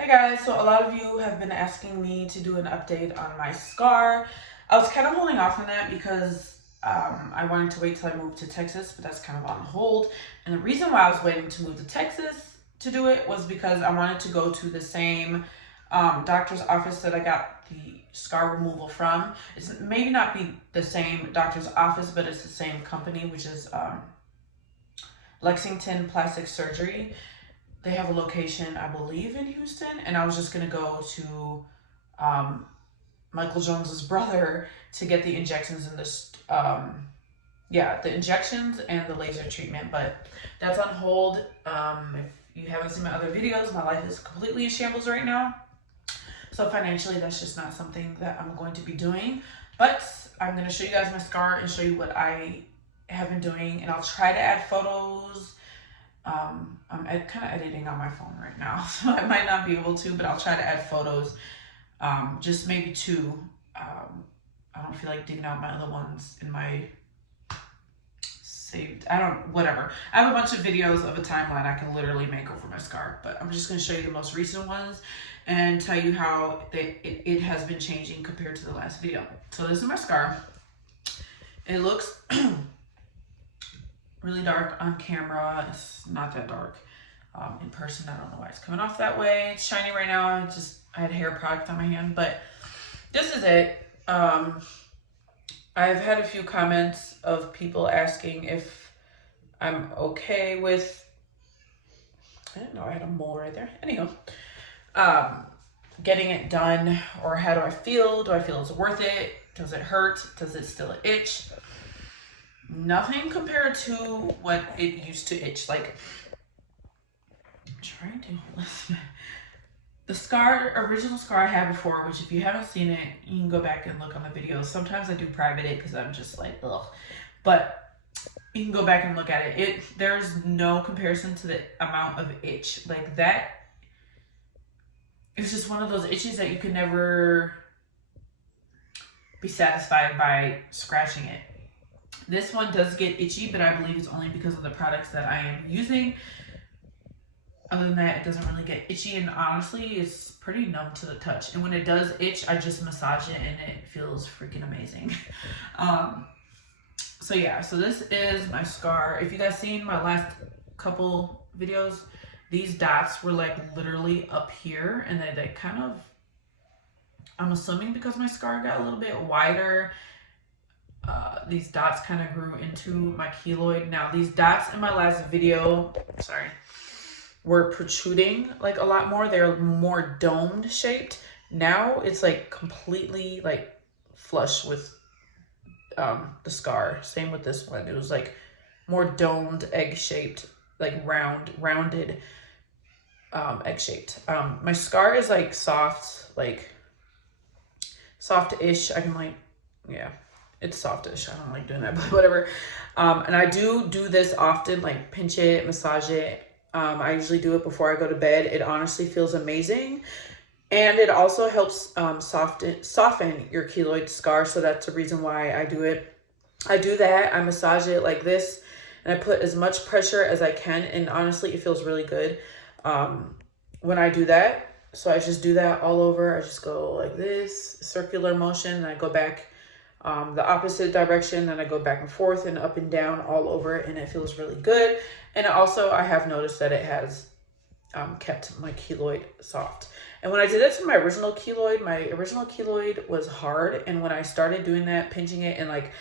Hey guys, so a lot of you have been asking me to do an update on my scar. I was kind of holding off on that because I wanted to wait till I moved to Texas, but that's kind of on hold. And the reason why I was waiting to move to Texas to do it was because I wanted to go to the same doctor's office that I got the scar removal from. It's maybe not be the same doctor's office, but it's the same company, which is Lexington Plastic Surgery. They have a location, I believe, in Houston, and I was just gonna go to Michael Jones's brother to get the injections and the injections and the laser treatment, but that's on hold. If you haven't seen my other videos, my life is completely in shambles right now. So financially, that's just not something that I'm going to be doing, but I'm gonna show you guys my scar and show you what I have been doing, and I'll try to add photos. I'm kind of editing on my phone right now, so I might not be able to, but I'll try to add photos, just maybe two. I don't feel like digging out my other ones in my saved, whatever. I have a bunch of videos of a timeline I can literally make over my scar, but I'm just going to show you the most recent ones and tell you how it has been changing compared to the last video. So this is my scar. It looks really dark on camera. It's not that dark in person. I don't know why it's coming off that way. It's shiny right now. I had hair product on my hand, but this is it. I've had a few comments of people asking if I'm okay with, I didn't know I had a mole right there. Anyhow, getting it done, or how do I feel? Do I feel it's worth it? Does it hurt? Does it still itch? Nothing compared to what it used to itch. Like, I'm trying to, the original scar I had before, which if you haven't seen it, you can go back and look on the videos. Sometimes I do private it because I'm just like, ugh. But you can go back and look at it. There's no comparison to the amount of itch. Like that, it's just one of those itches that you can never be satisfied by scratching it. This one does get itchy, but I believe it's only because of the products that I am using. Other than that, it doesn't really get itchy, and honestly, it's pretty numb to the touch. And when it does itch, I just massage it, and it feels freaking amazing. So yeah, so this is my scar. If you guys seen my last couple videos, these dots were like literally up here, and they kind of, I'm assuming because my scar got a little bit wider, these dots kind of grew into my keloid. Now these dots in my last video, were protruding like a lot more. They're more domed shaped. Now it's like completely like flush with the scar. Same with this one. It was like more domed, egg shaped, like rounded egg shaped. My scar is like soft, like soft-ish. I can like, yeah, it's softish. I don't like doing that, but whatever. And I do this often, like pinch it, massage it. I usually do it before I go to bed. It honestly feels amazing. And it also helps soften your keloid scar. So that's the reason why I do it. I do that. I massage it like this, and I put as much pressure as I can. And honestly, it feels really good when I do that. So I just do that all over. I just go like this, circular motion, and I go back the opposite direction, and I go back and forth and up and down all over, and it feels really good. And also, I have noticed that it has kept my keloid soft. And when I did it to my original keloid was hard. And when I started doing that, pinching it and like,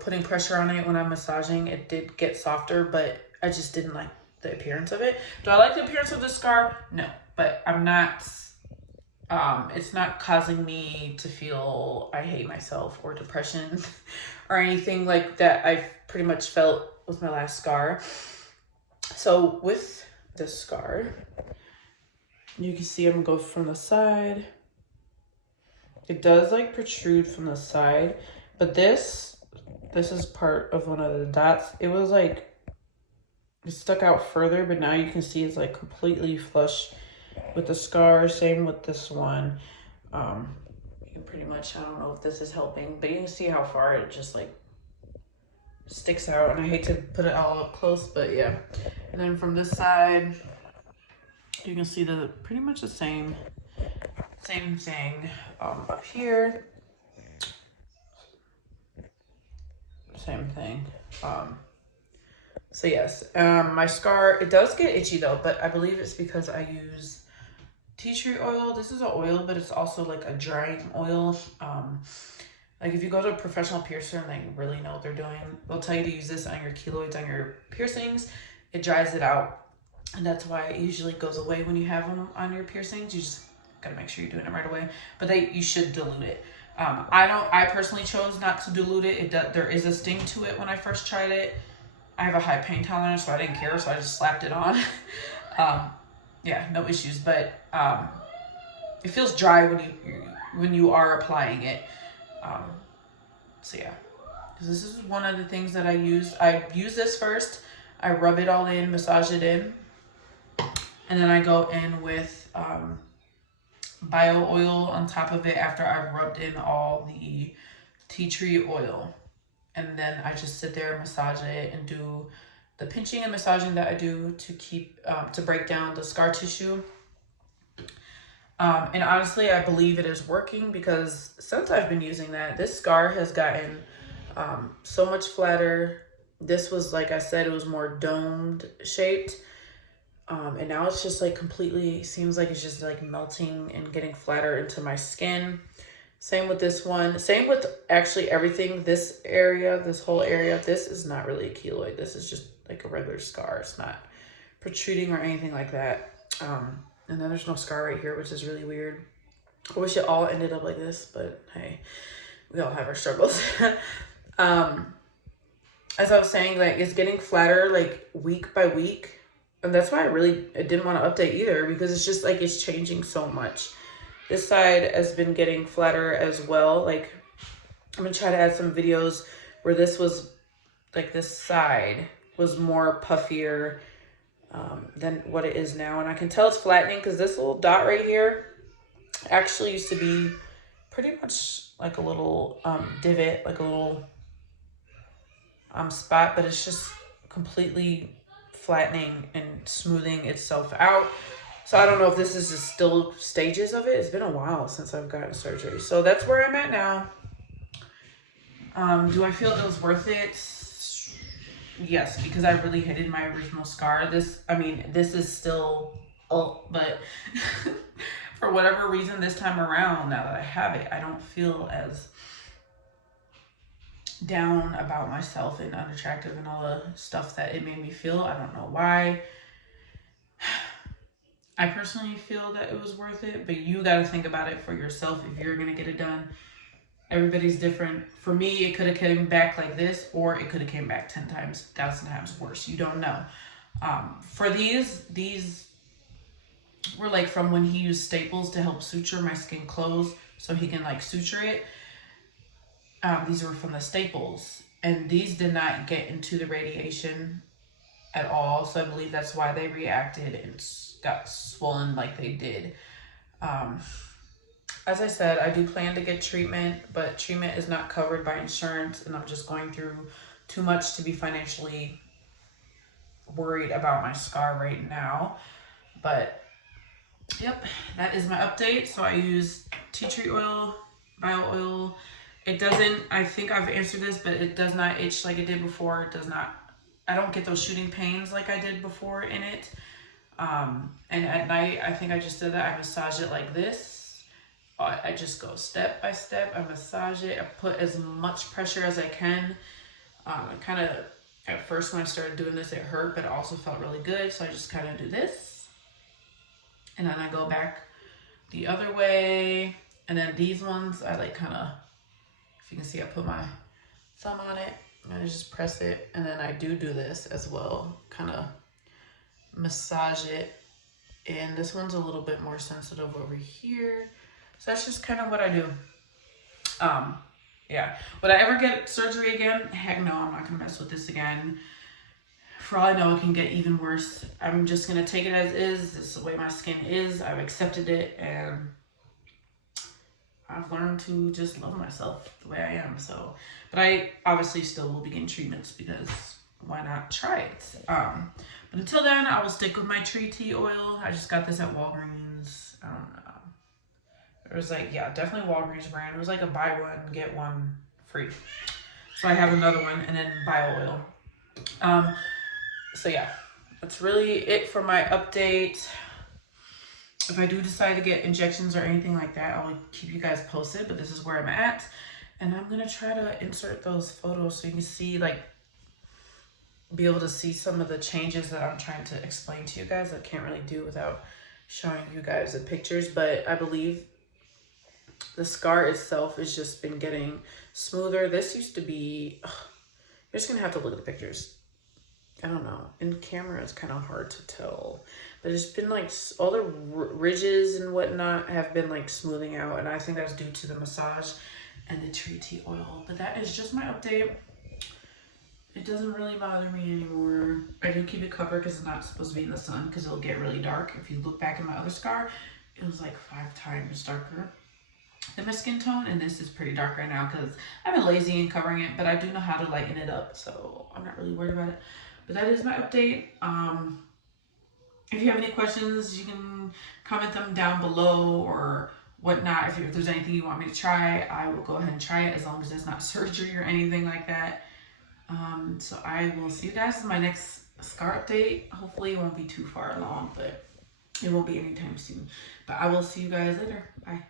putting pressure on it when I'm massaging, it did get softer, but I just didn't like the appearance of it. Do I like the appearance of this scar? No, but I'm not, it's not causing me to feel I hate myself or depression or anything like that I've pretty much felt with my last scar. So with this scar, you can see I'm gonna go from the side. It does like protrude from the side, but this is part of one of the dots. It was like, it stuck out further, but now you can see it's like completely flush with the scar. Same with this one. You can pretty much, I don't know if this is helping, but you can see how far it just like sticks out, and I hate to put it all up close, but yeah. And then from this side, You can see the pretty much the same thing up here. Same thing. So yes, my scar, it does get itchy though, but I believe it's because I use tea tree oil. This is an oil, but it's also like a drying oil. Like if you go to a professional piercer and they really know what they're doing, they'll tell you to use this on your keloids, on your piercings. It dries it out. And that's why it usually goes away when you have them on your piercings. You just gotta make sure you're doing it right away. But you should dilute it. I personally chose not to dilute it. There is a sting to it when I first tried it. I have a high pain tolerance, so I didn't care, so I just slapped it on. Yeah, no issues, but it feels dry when you are applying it. So yeah, because this is one of the things that I use. I use this first. I rub it all in, massage it in, and then I go in with bio oil on top of it after I've rubbed in all the tea tree oil. And then I just sit there and massage it and do the pinching and massaging that I do to keep, to break down the scar tissue. And honestly, I believe it is working because since I've been using that, this scar has gotten so much flatter. This was, like I said, it was more domed shaped. And now it's just like completely, seems like it's just like melting and getting flatter into my skin. Same with this one. Same with actually everything. This area, this whole area, this is not really a keloid. This is just like a regular scar. It's not protruding or anything like that. And then there's no scar right here, which is really weird. I wish it all ended up like this, but hey, we all have our struggles. As I was saying, like it's getting flatter like week by week. And that's why I didn't want to update either, because it's just like it's changing so much. This side has been getting flatter as well. Like I'm gonna try to add some videos where this was like, this side was more puffier than what it is now. And I can tell it's flattening because this little dot right here actually used to be pretty much like a little divot, like a little spot, but it's just completely flattening and smoothing itself out. So I don't know if this is just still stages of it. It's been a while since I've gotten surgery. So that's where I'm at now. Do I feel it was worth it? Yes, because I really hated my original scar. This is still, but for whatever reason this time around, now that I have it, I don't feel as down about myself and unattractive and all the stuff that it made me feel. I don't know why. I personally feel that it was worth it, but you got to think about it for yourself if you're going to get it done. Everybody's different. For me, it could have came back like this, or it could have came back 10 times, 1,000 times worse. You don't know. For these were like from when he used staples to help suture my skin close so he can like suture it. These were from the staples, and these did not get into the radiation at all. So I believe that's why they reacted and got swollen like they did. As I said, I do plan to get treatment, but treatment is not covered by insurance, and I'm just going through too much to be financially worried about my scar right now. But yep, that is my update. So I use tea tree oil, bio oil. It doesn't, I think I've answered this, but it does not itch like it did before. It does not, I don't get those shooting pains like I did before in it. And at night, I think I just did that. I massage it like this. I just go step by step. I massage it. I put as much pressure as I can. Kind of, at first when I started doing this, it hurt, but it also felt really good. So I just kind of do this. And then I go back the other way. And then these ones, I like kind of, if you can see, I put my thumb on it and I just press it. And then I do this as well, kind of massage it. And this one's a little bit more sensitive over here. So that's just kind of what I do. Yeah. Would I ever get surgery again? Heck no, I'm not gonna mess with this again. For all I know, it can get even worse. I'm just gonna take it as is. This is the way my skin is. I've accepted it, and I've learned to just love myself the way I am. So, but I obviously still will be getting treatments because why not try it? But until then, I will stick with my tree tea oil. I just got this at Walgreens. I don't know. It was like, yeah, definitely Walgreens brand. It was like a buy one, get one free. So I have another one, and then bio oil. So yeah, that's really it for my update. If I do decide to get injections or anything like that, I will keep you guys posted, but this is where I'm at. And I'm gonna try to insert those photos so you can see, like, be able to see some of the changes that I'm trying to explain to you guys. I can't really do without showing you guys the pictures, but I believe the scar itself has just been getting smoother. This used to be, you're just gonna have to look at the pictures. I don't know, in camera it's kind of hard to tell, but it's been like all the ridges and whatnot have been like smoothing out, and I think that's due to the massage and the tree tea oil. But that is just my update. It doesn't really bother me anymore. I do keep it covered because it's not supposed to be in the sun because it'll get really dark. If you look back at my other scar, it was like 5 times darker than my skin tone, and this is pretty dark right now because I've been lazy in covering it, but I do know how to lighten it up, so I'm not really worried about it. But that is my update. If you have any questions, you can comment them down below or whatnot. If there's anything you want me to try, I will go ahead and try it as long as it's not surgery or anything like that. So I will see you guys in my next scar update. Hopefully it won't be too far along, but it won't be anytime soon. But I will see you guys later. Bye.